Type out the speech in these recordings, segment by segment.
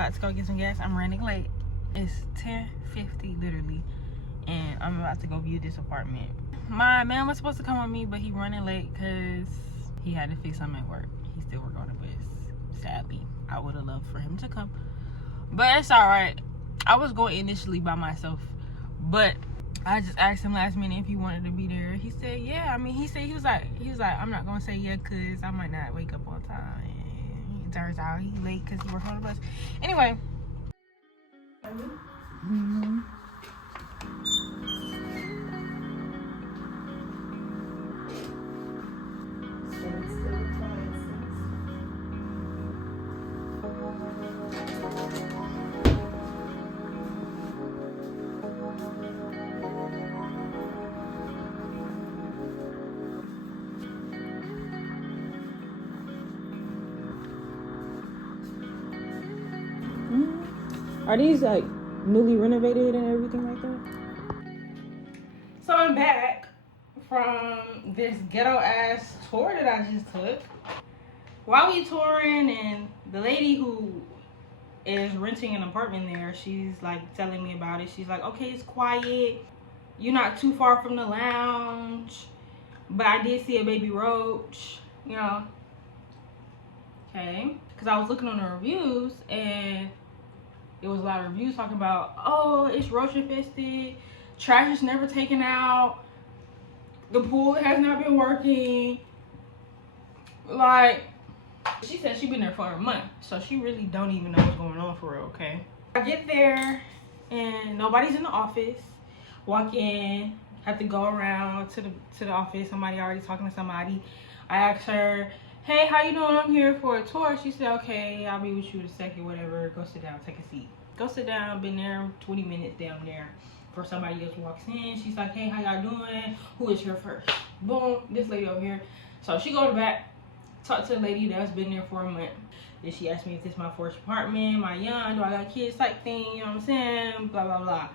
about to go get some gas. I'm running late. It's 10:50 literally, and I'm about to go view this apartment. My man was supposed to come with me, but he running late because he had to fix something at work. He still work on the bus. Sadly, I would have loved for him to come, but it's all right. I was going initially by myself, but I just asked him last minute if he wanted to be there. He said yeah. I mean, he was like I'm not gonna say yeah because I might not wake up on time. And it turns out he's late because he worked on the bus. Anyway. Mm-hmm. Are these like newly renovated and everything like that? So I'm back from this ghetto ass tour that I just took. While we touring, and the lady who is renting an apartment there, she's like telling me about it. She's like, okay, it's quiet. You're not too far from the lounge, but I did see a baby roach, you know. Okay, because I was looking on the reviews and there was a lot of reviews talking about, oh, it's roach infested, trash is never taken out, the pool has not been working. Like, she said she been there for a month, so she really don't even know what's going on for real. Okay, I get there and nobody's in the office. Walk in, have to go around to the office. Somebody already talking to somebody. I asked her, hey, how you doing? I'm here for a tour. She said, okay, I'll be with you in a second, whatever. Go sit down, take a seat. Go sit down. Been there 20 minutes down there for somebody else walks in. She's like, hey, how y'all doing? Who is here first? Boom, this lady over here. So she go to the back, talk to the lady that's been there for a month. Then she asked me if this is my first apartment, my young, do I got kids type thing, you know what I'm saying? Blah, blah, blah.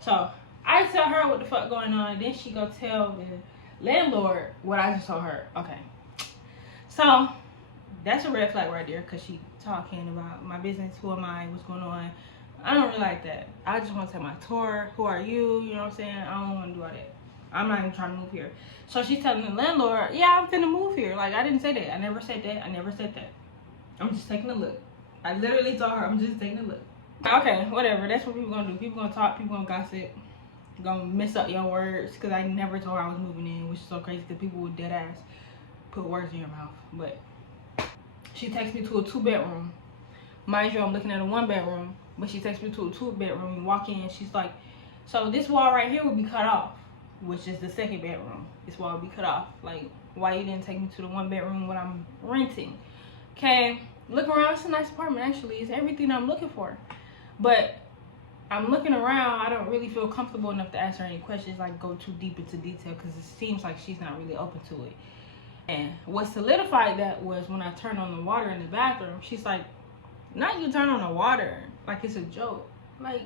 So I tell her what the fuck going on. Then she go tell the landlord what I just told her. Okay. So that's a red flag right there, because she talking about my business, who am I, what's going on. I don't really like that. I just want to take my tour. Who are you? You know what I'm saying? I don't want to do all that. I'm not even trying to move here. So she's telling the landlord, yeah, I'm finna move here. Like, I didn't say that. I never said that. I never said that. I'm just taking a look. I literally told her I'm just taking a look. Okay, whatever. That's what people gonna do. People gonna talk. People gonna gossip. Gonna mess up your words, because I never told her I was moving in, which is so crazy because people would dead ass put words in your mouth. But she takes me to a 2-bedroom. Mind you, I'm looking at a 1-bedroom, but she takes me to a 2-bedroom. You walk in, she's like, so this wall right here will be cut off, which is the 2nd bedroom. This wall will be cut off. Like, why you didn't take me to the 1-bedroom when I'm renting? Okay, look around. It's a nice apartment, actually. It's everything I'm looking for. But I'm looking around. I don't really feel comfortable enough to ask her any questions, like go too deep into detail, because it seems like she's not really open to it. And what solidified that was when I turned on the water in the bathroom. She's like, not you turn on the water like it's a joke. Like,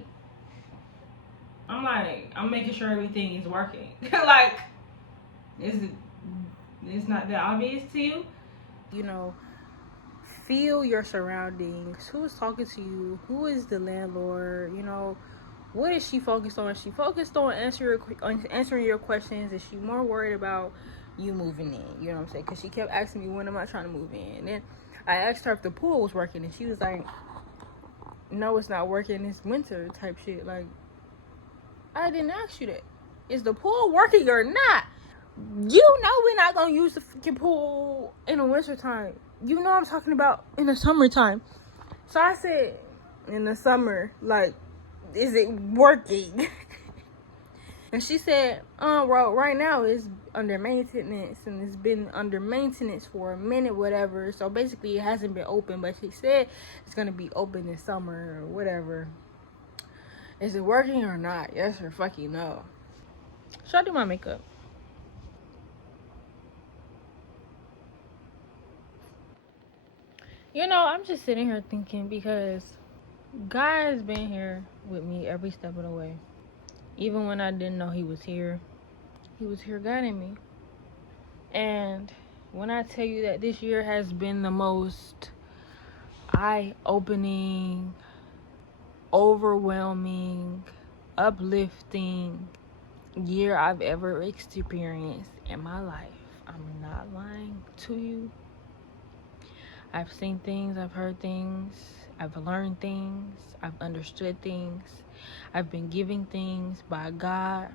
I'm making sure everything is working. Like, it's not that obvious to you? You know, feel your surroundings. Who is talking to you? Who is the landlord? You know, what is she focused on? Is she focused on answering your questions? Is she more worried about you moving in? You know what I'm saying? Because she kept asking me, when am I trying to move in? And then I asked her if the pool was working, and she was like, no, it's not working. It's winter type shit. Like, I didn't ask you that. Is the pool working or not? You know we're not going to use the fucking pool in the winter time. You know I'm talking about in the summertime. So I said, in the summer, like, is it working? And she said, well, right now it's under maintenance, and it's been under maintenance for a minute, whatever. So basically it hasn't been open, but she said it's going to be open this summer or whatever. Is it working or not? Yes or fucking no. Should I do my makeup? You know, I'm just sitting here thinking, because God has been here with me every step of the way. Even when I didn't know he was here guiding me. And when I tell you that this year has been the most eye-opening, overwhelming, uplifting year I've ever experienced in my life. I'm not lying to you. I've seen things, I've heard things, I've learned things, I've understood things. I've been giving things by God,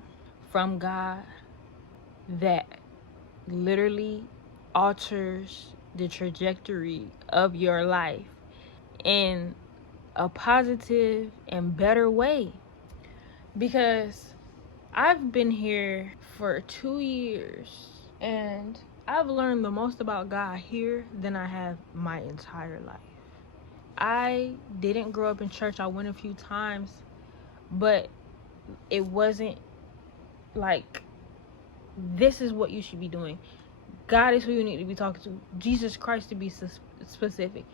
from God, that literally alters the trajectory of your life in a positive and better way. Because I've been here for 2 years and I've learned the most about God here than I have my entire life. I didn't grow up in church. I went a few times, but it wasn't like, this is what you should be doing. God is who you need to be talking to. Jesus Christ, to be specific.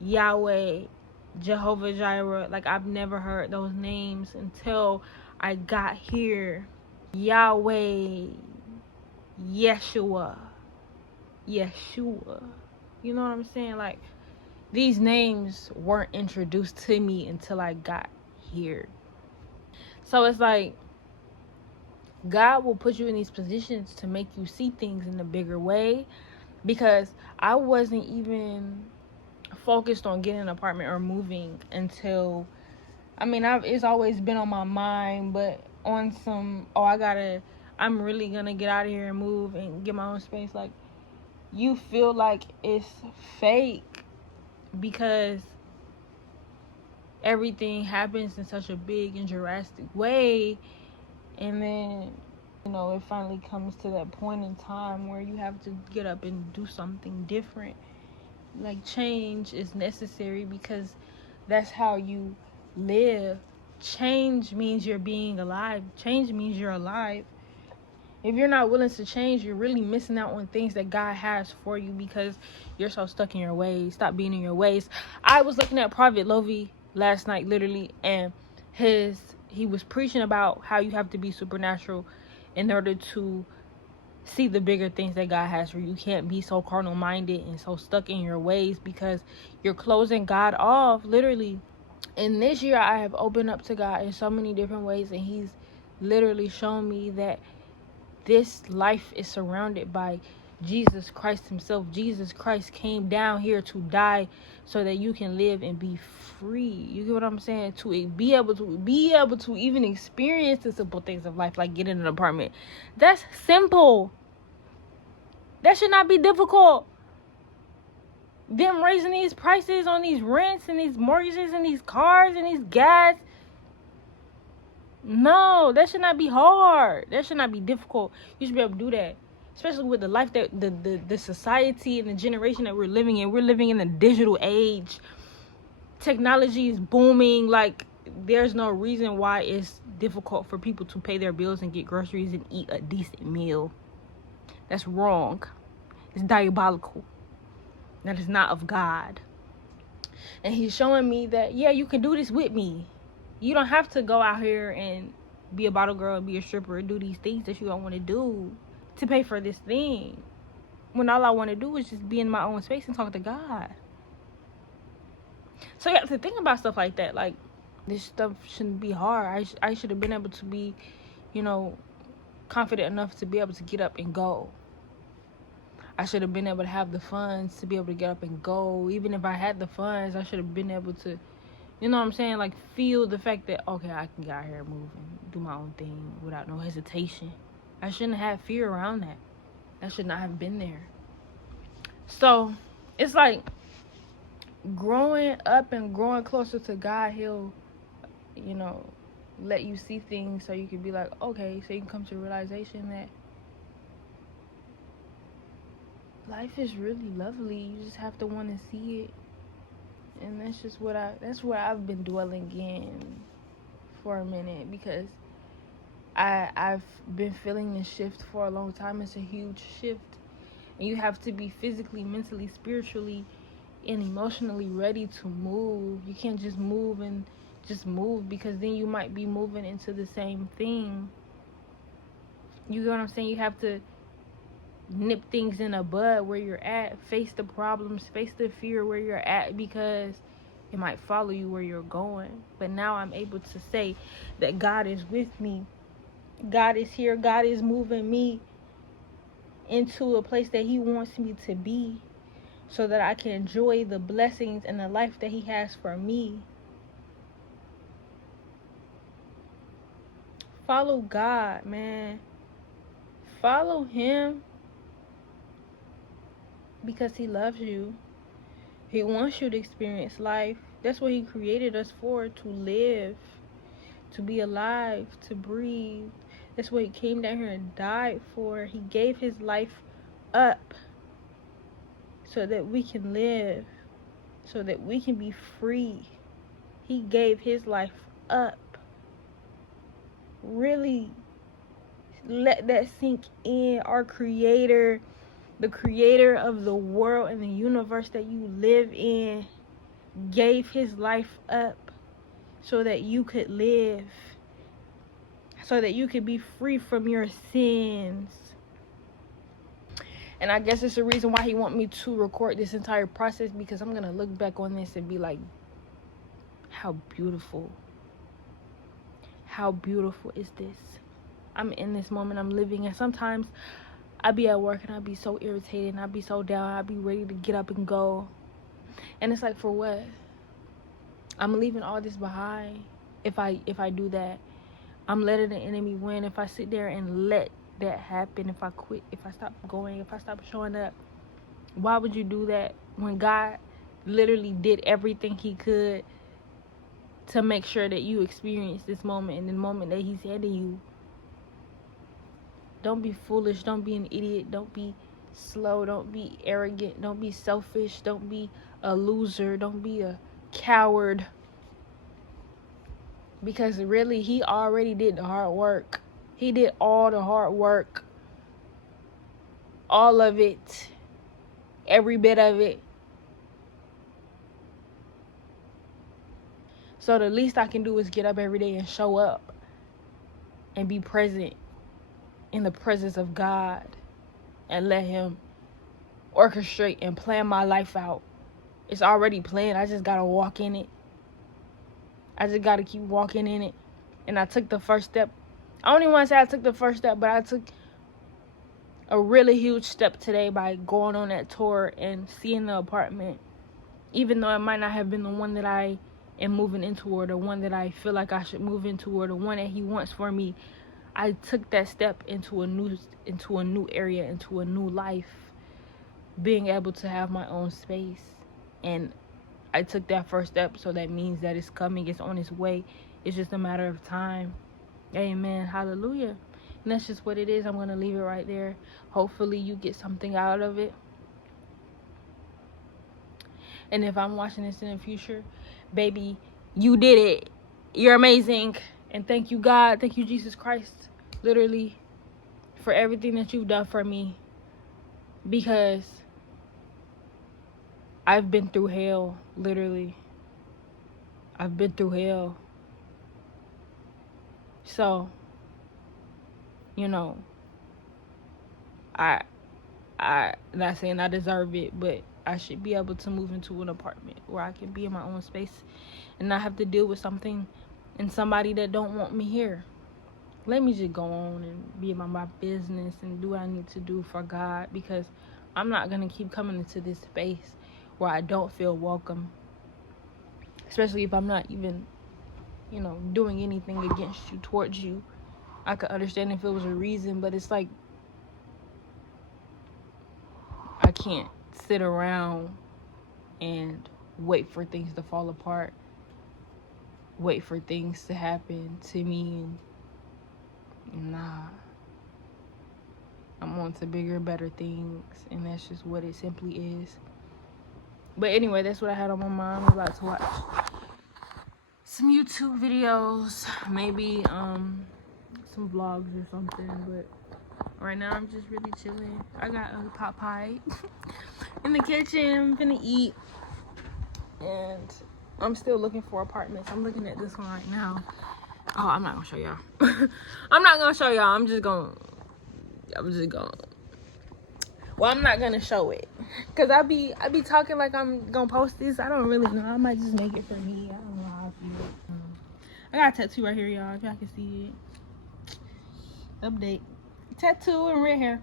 Yahweh, Jehovah Jireh. Like, I've never heard those names until I got here. Yahweh, Yeshua. You know what I'm saying? Like, these names weren't introduced to me until I got here. So it's like, God will put you in these positions to make you see things in a bigger way. Because I wasn't even focused on getting an apartment or moving until, it's always been on my mind, but on some, I'm really gonna get out of here and move and get my own space. Like, you feel like it's fake because everything happens in such a big and drastic way, and then it finally comes to that point in time where you have to get up and do something different. Like, change is necessary because that's how you live. Change means you're being alive. Change means you're alive. If you're not willing to change, you're really missing out on things that God has for you because you're so stuck in your ways. Stop being in your ways. I was looking at Prophet Lovey last night, literally, and he was preaching about how you have to be supernatural in order to see the bigger things that God has for you. You can't be so carnal minded and so stuck in your ways because you're closing God off, literally. And this year I have opened up to God in so many different ways, and he's literally shown me that this life is surrounded by Jesus Christ himself. Jesus Christ came down here to die so that you can live and be free. You get what I'm saying? To be able to even experience the simple things of life, like getting an apartment. That's simple. That should not be difficult. Them raising these prices on these rents and these mortgages and these cars and these gas. No, that should not be hard. That should not be difficult. You should be able to do that. Especially with the life that the society and the generation that we're living in. We're living in a digital age. Technology is booming. Like, there's no reason why it's difficult for people to pay their bills and get groceries and eat a decent meal. That's wrong. It's diabolical. That is not of God. And he's showing me that, yeah, you can do this with me. You don't have to go out here and be a bottle girl and be a stripper and do these things that you don't want to do to pay for this thing. When all I want to do is just be in my own space and talk to God. So you have to think about stuff like that. Like, this stuff shouldn't be hard. I should have been able to be, confident enough to be able to get up and go. I should have been able to have the funds to be able to get up and go. Even if I had the funds, I should have been able to, you know what I'm saying? Like, feel the fact that, okay, I can get out here and move and do my own thing without no hesitation. I shouldn't have fear around that. That should not have been there. So, it's like, growing up and growing closer to God, he'll, let you see things so you can be like, okay, so you can come to a realization that life is really lovely. You just have to want to see it. And that's just what I've been dwelling in for a minute, because I've been feeling this shift for a long time. It's a huge shift. And you have to be physically, mentally, spiritually, and emotionally ready to move. You can't just move and just move, because then you might be moving into the same thing. You get what I'm saying? You have to nip things in a bud where you're at, face the problems, face the fear where you're at, because It might follow you where you're going. But now I'm able to say that God is with me. God is here. God is moving me into a place that he wants me to be, so that I can enjoy the blessings and the life that he has for me. Follow God, man. Follow him, because he loves you. He wants you to experience life. That's what he created us for, to live, to be alive, to breathe. That's what he came down here and died for. He gave his life up so that we can live, so that we can be free. He gave his life up. Really let that sink in. Our creator, the creator of the world and the universe that you live in, gave his life up so that you could live, so that you could be free from your sins. And I guess it's the reason why he want me to record this entire process, because I'm gonna look back on this and be like, how beautiful is this? I'm in this moment, I'm living. And sometimes I be at work and I be so irritated and I be so down, I be ready to get up and go. And it's like, for what? I'm leaving all this behind. If I do that, I'm letting the enemy win. If I sit there and let that happen, if I quit, if I stop going, if I stop showing up, why would you do that when God literally did everything he could to make sure that you experience this moment, and the moment that he's handing you? Don't be foolish. Don't be an idiot. Don't be slow. Don't be arrogant. Don't be selfish. Don't be a loser. Don't be a coward. Because really, he already did the hard work. He did all the hard work. All of it. Every bit of it. So the least I can do is get up every day and show up and be present in the presence of God and let him orchestrate and plan my life out. It's already planned. I just gotta walk in it. I just gotta keep walking in it. And I took the first step. I don't even want to say I took the first step, but I took a really huge step today by going on that tour and seeing the apartment. Even though it might not have been the one that I am moving into, or the one that I feel like I should move into, or the one that he wants for me, I took that step into a new area, into a new life, being able to have my own space. And I took that first step, so that means that it's coming, it's on its way. It's just a matter of time. Amen. Hallelujah. And that's just what it is. I'm going to leave it right there. Hopefully you get something out of it. And if I'm watching this in the future, baby, you did it. You're amazing. And thank you, God. Thank you, Jesus Christ, literally, for everything that you've done for me. Because I've been through hell, literally. I've been through hell. So, you know, I not saying I deserve it, but I should be able to move into an apartment where I can be in my own space and not have to deal with something and somebody that don't want me here. Let me just go on and be about my business and do what I need to do for God, because I'm not going to keep coming into this space where I don't feel welcome, especially if I'm not even, doing anything against you, towards you. I could understand if it was a reason, but it's like, I can't sit around and wait for things to fall apart, wait for things to happen to me, and nah. I'm on to bigger, better things, and that's just what it simply is. But anyway, that's what I had on my mind. I'm about to watch some YouTube videos, maybe some vlogs or something, but right now I'm just really chilling. I got a pot pie in the kitchen. I'm gonna eat, and I'm still looking for apartments. I'm looking at this one right now. Oh, I'm not gonna show y'all. I'm not gonna show y'all. I'm just gonna Well, I'm not gonna show it, cause I be talking like I'm gonna post this. I don't really know. I might just make it for me. I don't know how I feel. I got a tattoo right here, y'all. If y'all can see it. Update. Tattoo and red hair.